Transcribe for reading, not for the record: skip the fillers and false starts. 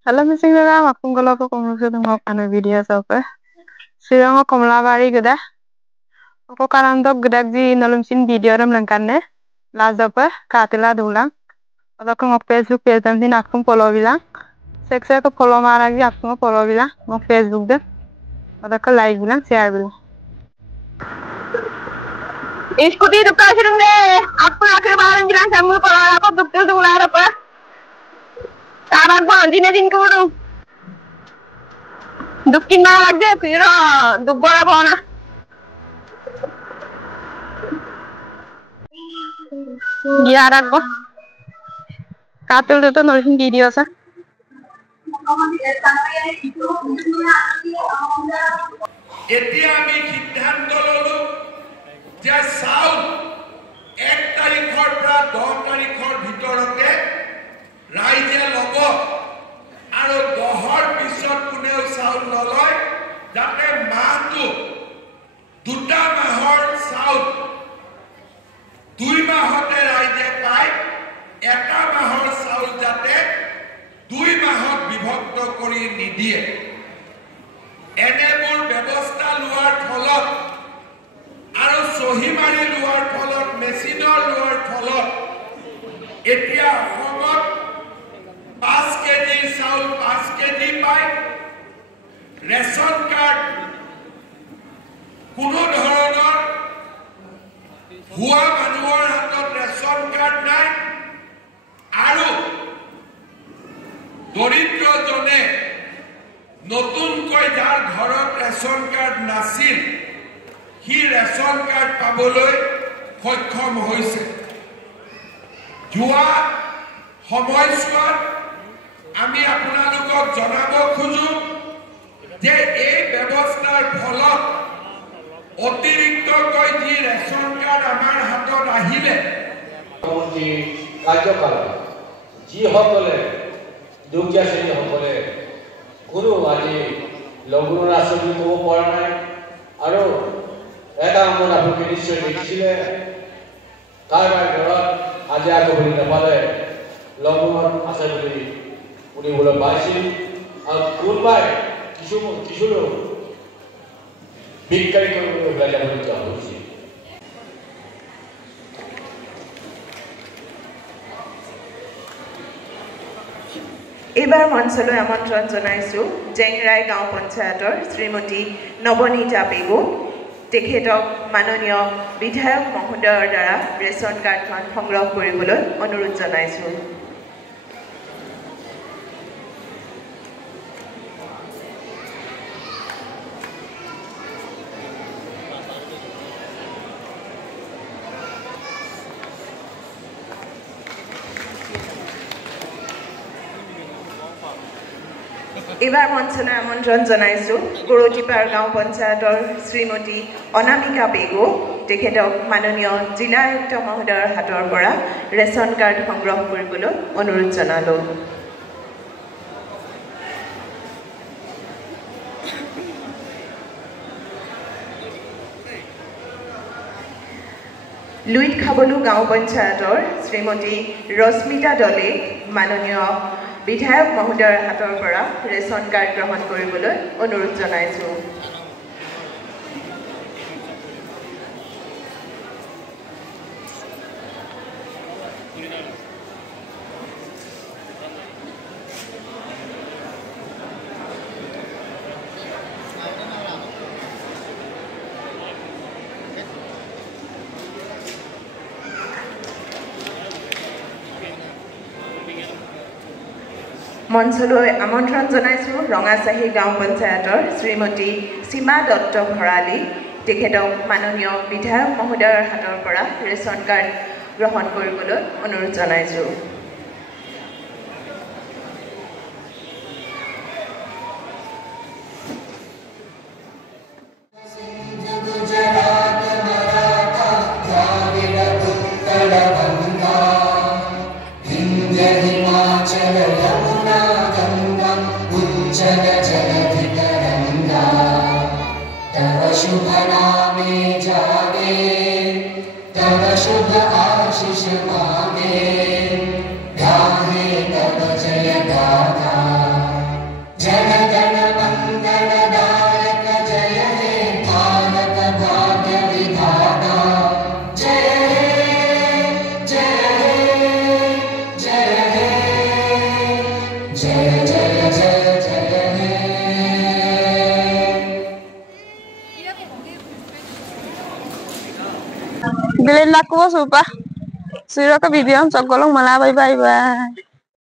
Halo missing na lang akong galaw ko kung gusto mo ano video sa pa. Sila nga komlawari gada. Ako karandok gadag di nalumsin video ram lang kanne. Laza pa katila dulang. Oda ko ngok Facebook page tam din akong follow bilang. Sekse ko follow mara gi akong follow bilang ngok Facebook de. Oda ko like bilang share bilang. Iskuti dukka sirunde. Aku akhir barang bilang samu follow ako dukka dular pa. Taban ko andine din ko dong. Dukkin na lagde pero duggora ko na. Giaran ko. Katul itu nulisin video sa. এতিয়া আমি সিদ্ধান্ত ললো যে চাউল 1 তাৰিখৰ পৰা 10 তাৰিখৰ ভিতৰতে ৰাইজে ল'ব আৰু 10ৰ পিছত কোনেও চাউল নলয় যাতে মাহটো দুটা মাহৰ চাউল 2 মাহতে ৰাইজে পায় এটা মাহৰ চাউল যাতে 2 মাহত বিভক্ত কৰি নিদিয়ে এনেবোৰ ব্যৱস্থা লোৱাৰ ফলত আৰু সহি মাৰি লোৱাৰ ফলত মেচিনৰ লোৱাৰ ফলত এতিয়া অসমত 5 কেজি চাউল 5 কেজি পায় ৰেচন কাৰ্ড কোনো ধৰণৰ ভুৱা মানুহৰ হাতত ৰেচন কাৰ্ড নাই আৰু দৰিদ্ৰজনে নতুনকৈ যাৰ ঘৰত ৰেচন কাৰ্ড নাছিল সি ৰেচন কাৰ্ড পাবলৈ সক্ষম হৈছে যোৱা সময়ছোৱাত আমি আপোনালোকক জনাব খোজো যে এই ব্যৱস্থাৰ ফলত অতিৰিক্তকৈ যি ৰেচন কাৰ্ড আমাৰ হাতত আহিলে কাৰ্যকাল যিসকলে দুখীয়া শ্ৰেণীসকলে কোনো আজি লঘুনৰ আঁচনি ক'ব পৰা নাই আৰু এটা সময়ত আপুনি নিশ্চয় দেখিছিলে কাৰোবাৰ ঘৰত আজি আগবঢ়ি নাপালে লঘুনৰ আছে বুলি শুনিবলৈ পাইছিল আৰু কোনোবাই কিছু লোক বিজ্ঞানী কৰিবলৈ ওলাই যাবলগীয়া হৈছিল এইবাৰ মঞ্চলৈ আমন্ত্ৰণ জনাইছোঁ জেংৰাই গাঁও পঞ্চায়তৰ শ্ৰীমতী নৱনীতা পেগু তেখেতক মাননীয় বিধায়ক মহোদয়ৰ দ্বাৰা ৰেচন কাৰ্ডখন সংগ্ৰহ কৰিবলৈ অনুৰোধ জনাইছোঁ এইবাৰ মঞ্চলৈ আমন্ত্ৰণ জনাইছোঁ গৰুটিপাৰ গাঁও পঞ্চায়তৰ শ্ৰীমতী অনামিকা পেগু তেখেতক মাননীয় জিলা আয়ুক্ত মহোদয়ৰ হাতৰ পৰা ৰেচন কাৰ্ড সংগ্ৰহ কৰিবলৈ অনুৰোধ জনালোঁ লুইত খাবলু গাঁও পঞ্চায়তৰ শ্ৰীমতী ৰশ্মিতা দলে মাননীয় বিধায়ক মহোদয়ৰ হাতৰ পৰা ৰেচন কাৰ্ড গ্ৰহণ কৰিবলৈ অনুৰোধ জনাইছোঁ মঞ্চলৈ আমন্ত্ৰণ জনাইছোঁ ৰঙাচাহী গাঁও পঞ্চায়তৰ শ্ৰীমতী সীমা দত্ত ভৰালী তেখেতক মাননীয় বিধায়ক মহোদয়ৰ হাতৰ পৰা ৰেচন কাৰ্ড গ্ৰহণ কৰিবলৈ অনুৰোধ জনাইছোঁ शुभ नामे जागे तव शुभ आशीष मांगे गाहे तव जय गाथा Bilin laku sumpah. Sira ke video cok golong malah bye bye.